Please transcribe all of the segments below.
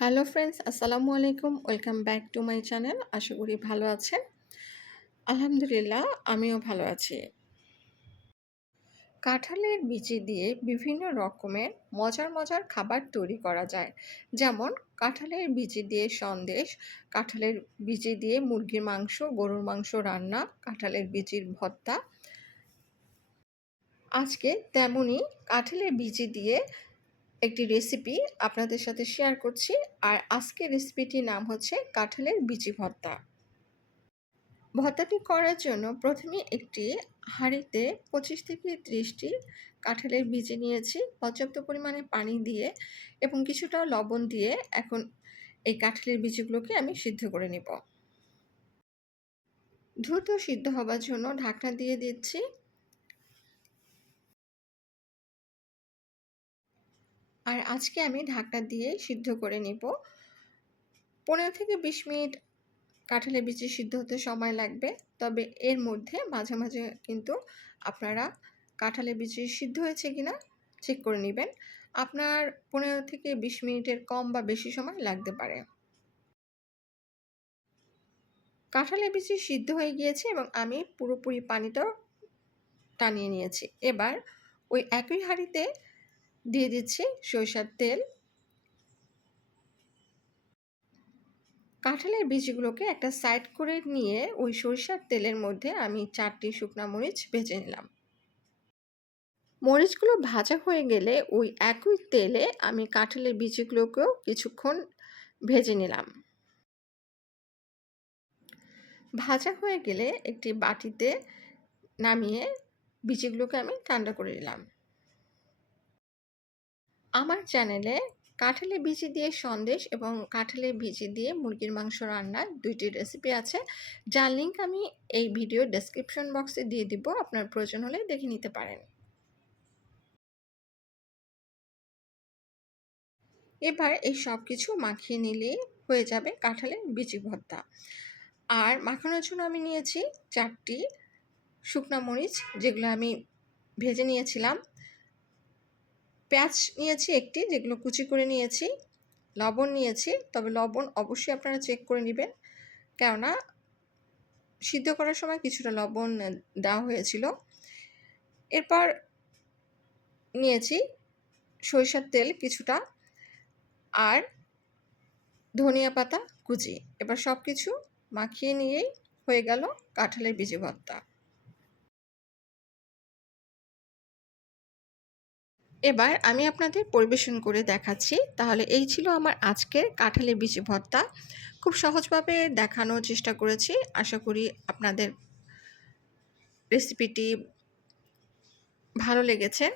Hello friends আসসালামু আলাইকুম welcome back to my channel আশা করি ভালো আছেন আলহামদুলিল্লাহ আমিও ভালো আছি। কাঁঠালের বিচি দিয়ে বিভিন্ন রকমের মজার মজার খাবার তৈরি করা যায়। যেমন কাঁঠালের বিচি দিয়ে সন্দেশ, কাঁঠালের বিচি দিয়ে মুরগির মাংস, গরুর মাংস রান্না, কাঁঠালের বিচির ভর্তা। আজকে তেমনই কাঁঠালের বিচি দিয়ে একটি রেসিপি আপনাদের সাথে শেয়ার করছি। আর আজকের রেসিপিটির নাম হচ্ছে কাঁঠালের বিচি ভর্তা। ভর্তাটি করার জন্য প্রথমে একটি হাঁড়িতে পঁচিশ থেকে ত্রিশটি কাঁঠালের বীজ নিয়েছি, পর্যাপ্ত পরিমাণে পানি দিয়ে এবং কিছুটা লবণ দিয়ে এখন এই কাঁঠালের বীজগুলোকে আমি সিদ্ধ করে নেব। দ্রুত সিদ্ধ হবার জন্য ঢাকনা দিয়ে দিচ্ছি। আর আজকে আমি ঢাকনা দিয়ে সিদ্ধ করে নেব। পনেরো থেকে বিশ মিনিট কাঁঠালের বিচি সিদ্ধ হতে সময় লাগবে। তবে এর মধ্যে মাঝে মাঝে কিন্তু আপনারা কাঁঠালের বিচি সিদ্ধ হয়েছে কি না চেক করে নেবেন। আপনার পনেরো থেকে বিশ মিনিটের কম বা বেশি সময় লাগতে পারে। কাঁঠালের বিচি সিদ্ধ হয়ে গিয়েছে এবং আমি পুরোপুরি পানিটাও টানিয়ে নিয়েছি। এবার ওই একই হাঁড়িতে দিয়ে দিচ্ছি সরিষার তেল। কাঁঠালের বীজগুলোকে একটা সাইড করে নিয়ে ওই সরিষার তেলের মধ্যে আমি চারটি শুকনা মরিচ ভেজে নিলাম। মরিচগুলো ভাজা হয়ে গেলে ওই একই তেলে আমি কাঁঠালের বীজগুলোকেও কিছুক্ষণ ভেজে নিলাম। ভাজা হয়ে গেলে একটি বাটিতে নামিয়ে বীজগুলোকে আমি ঠান্ডা করে নিলাম। আমার চ্যানেলে কাঁঠালের বিচি দিয়ে সন্দেশ এবং কাঁঠালের বিচি দিয়ে মুরগির মাংস রান্নার দুইটি রেসিপি আছে। যার লিঙ্ক আমি এই ভিডিও ডেসক্রিপশন বক্সে দিয়ে দিব, আপনার প্রয়োজন হলে দেখে নিতে পারেন। এবার এই সব কিছু মাখিয়ে নিলেই হয়ে যাবে কাঁঠালের বিচি ভর্তা। আর মাখানোর জন্য আমি নিয়েছি চারটি শুকনা মরিচ, যেগুলো আমি ভেজে নিয়েছিলাম। পেঁয়াজ নিয়েছি একটি, যেগুলো কুচি করে নিয়েছি, লবণ নিয়েছি, তবে লবণ অবশ্যই আপনারা চেক করে নেবেন। কেননা সিদ্ধ করার সময় কিছুটা লবণ দেওয়া হয়েছিল। এরপর নিয়েছি সরিষার তেল কিছুটা আর ধনিয়া পাতা কুচি। এবার সব কিছু মাখিয়ে নিয়েই হয়ে গেল কাঁঠালের বীজি ভর্তা। এবার আমি আপনাদের পরিবেশন করে দেখাচ্ছি। তাহলে এই ছিল আমার আজকের কাঁঠালের বিচি ভর্তা। খুব সহজভাবে দেখানোর চেষ্টা করেছি। আশা করি আপনাদের রেসিপিটি ভালো লেগেছে।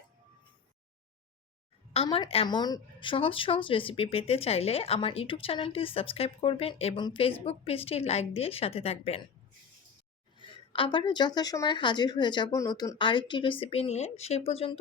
আমার এমন সহজ সহজ রেসিপি পেতে চাইলে আমার ইউটিউব চ্যানেলটি সাবস্ক্রাইব করবেন এবং ফেসবুক পেজটি লাইক দিয়ে সাথে থাকবেন। আবারও যথাসময়ে হাজির হয়ে যাব নতুন আরেকটি রেসিপি নিয়ে। সেই পর্যন্ত